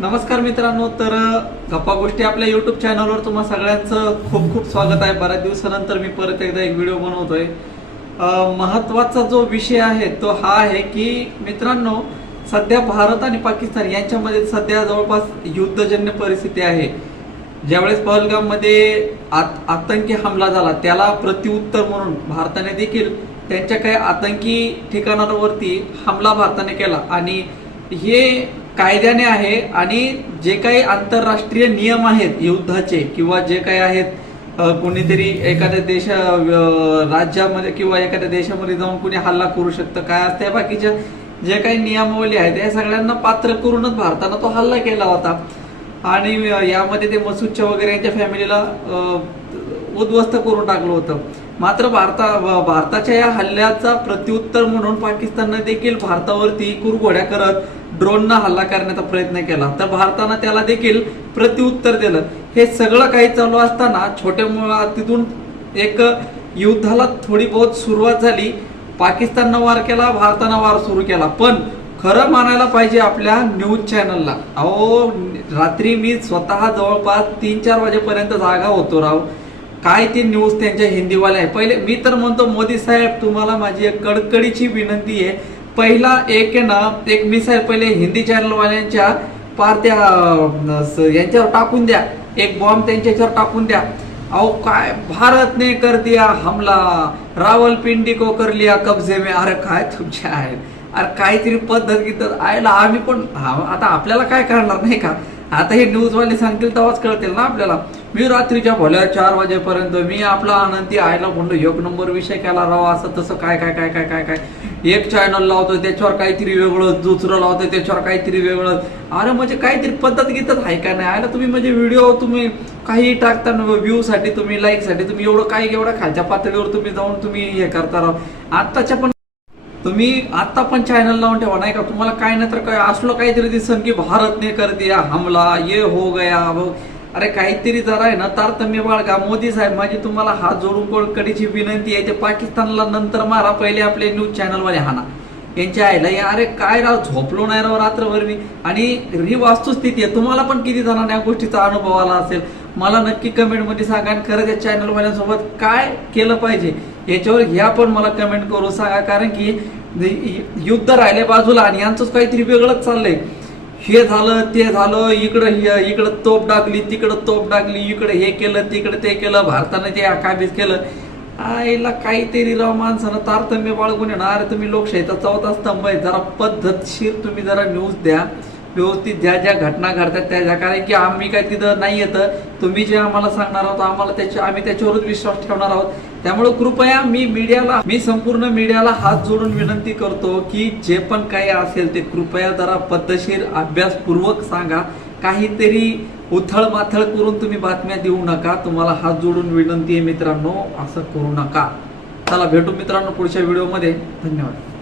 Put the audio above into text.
नमस्कार मित्रांनो, तर गप्पा गोष्टी आपल्या युट्यूब चॅनलवर तुम्हा सगळ्यांचं खूप खूप स्वागत आहे। बऱ्याच दिवसानंतर मी परत एकदा एक व्हिडिओ बनवतोय। महत्त्वाचा जो विषय आहे तो हा आहे की मित्रांनो, सध्या भारत आणि पाकिस्तान यांच्यामध्ये सध्या जवळपास युद्धजन्य परिस्थिती आहे। ज्यावेळेस पहलगाममध्ये आतंकी हमला झाला त्याला प्रत्युत्तर म्हणून भारताने देखील त्यांच्या काही आतंकी ठिकाणांवरती हमला भारताने केला आणि हे कायद्याने आहे। आणि जे काही आंतरराष्ट्रीय नियम आहेत युद्धाचे किंवा जे काही आहेत कोणीतरी एखाद्या राज्यामध्ये किंवा एखाद्या देशामध्ये जाऊन कुणी हल्ला करू शकतं, काय असते बाकीच्या जे काही नियमावली आहेत या सगळ्यांना पात्र करूनच भारतानं तो हल्ला केला होता। आणि यामध्ये ते मसूदच्या वगैरे यांच्या फॅमिलीला उद्ध्वस्त करून टाकलं होतं। मात्र भारताच्या या हल्ल्याचा प्रत्युत्तर म्हणून पाकिस्तानने देखील भारतावरती कुरघोड्या करत ड्रोननं हल्ला करण्याचा प्रयत्न केला, तर भारतानं त्याला देखील प्रत्युत्तर दिलं। हे सगळं काही चालू असताना छोट्या तिथून एक युद्धाला थोडी बहुत सुरुवात झाली। पाकिस्ताननं वार केला, भारतानं वार सुरू केला। पण खरं मानायला पाहिजे आपल्या न्यूज चॅनलला। अहो, रात्री मी स्वतः जवळपास 3-4 वाजेपर्यंत जागा होतो राव। काय ती न्यूज त्यांच्या हिंदीवाल्या आहे। पहिले मी तर म्हणतो मोदी साहेब, तुम्हाला माझी एक कडकडीची विनंती आहे, पहिला एक मिसाईल पहिले हिंदी चॅनल वाल्यांच्या पार त्या यांच्यावर टाकून द्या, एक बॉम्ब त्यांच्यावर टाकून द्या। अहो काय, भारत ने कर दिया हमला, रावलपिंडी को कर लिया कब्जे में। अरे काय तुमच्या आहेत, अरे काहीतरी पद्धत गीत आयला। आम्ही पण आता आपल्याला काय करणार नाही का, आता हे न्यूजवाले सांगतील तेव्हाच कळतील ना आपल्याला। मी रात्रीच्या भल्या 4 वाजेपर्यंत मी आपला आनंदी आयला म्हणलो, एक नंबर विषय केला राव, असं तसं काय काय काय काय काय काय एक चॅनल लावतोय त्याच्यावर काहीतरी वेगळं, दुसरं लावतोय त्याच्यावर काहीतरी वेगळं। अरे म्हणजे काहीतरी पद्धत गीतच आहे का नाही आयला। तुम्ही म्हणजे व्हिडिओ तुम्ही काही टाकता व्ह्यू साठी, तुम्ही लाईक साठी, तुम्ही एवढं खालच्या पातळीवर तुम्ही जाऊन तुम्ही हे करता राव। आत्ताच्या पण तुम्ही आता पण चॅनल लावून ठेवा नाही का, तुम्हाला काय नाही तर काय असलं काहीतरी दिसन की भारत ने कर दिया हमला, ये हो गया। अरे काहीतरी जरा आहे ना तारतम्य बाळगा। मोदी साहेब, माझी तुम्हाला हात जोडून कडकडीची विनंती आहे, ते पाकिस्तानला नंतर मारा, पहिले आपले न्यूज चॅनलवाले हाना यांच्या आईला। अरे काय राव, झोपलो नाही राव रात्रभर मी। आणि ही वास्तुस्थिती आहे। तुम्हाला पण किती जणांना या गोष्टीचा अनुभव आला असेल मला नक्की कमेंटमध्ये सांगा। आणि खरं त्या चॅनलवाल्यांसोबत काय केलं पाहिजे याच्यावर ह्या पण मला कमेंट करून सांगा, कारण की युद्ध राहिले बाजूला आणि यांचंच काहीतरी वेगळंच चाललंय। हे झालं ते झालं, इकडं तोप टाकली, तिकडं तोप टाकली, इकडे हे केलं तिकडे ते केलं, भारतानं ते काबीज केलं। आईला काहीतरी राव, माणसानं तारतम्य बाळगून येणार। तुम्ही लोकशाहीचा चौथा स्तंभ आहे, जरा पद्धतशीर तुम्ही जरा न्यूज द्या, व्यवस्थित ज्या ज्या घटना घडतात त्या, कारण की आम्ही काय तिथं नाही येतं, तुम्ही जे आम्हाला सांगणार आहोत आम्ही त्याच्यावरच विश्वास ठेवणार आहोत। त्यामुळे कृपया मी संपूर्ण मीडियाला हात जोडून विनंती करतो की जे पण काही असेल ते कृपया जरा पद्धतशीर अभ्यासपूर्वक सांगा। काहीतरी उथळ माथळ करून तुम्ही बातम्या देऊ नका। तुम्हाला हात जोडून विनंती आहे मित्रांनो, असं करू नका। चला भेटू मित्रांनो पुढच्या व्हिडिओमध्ये। धन्यवाद।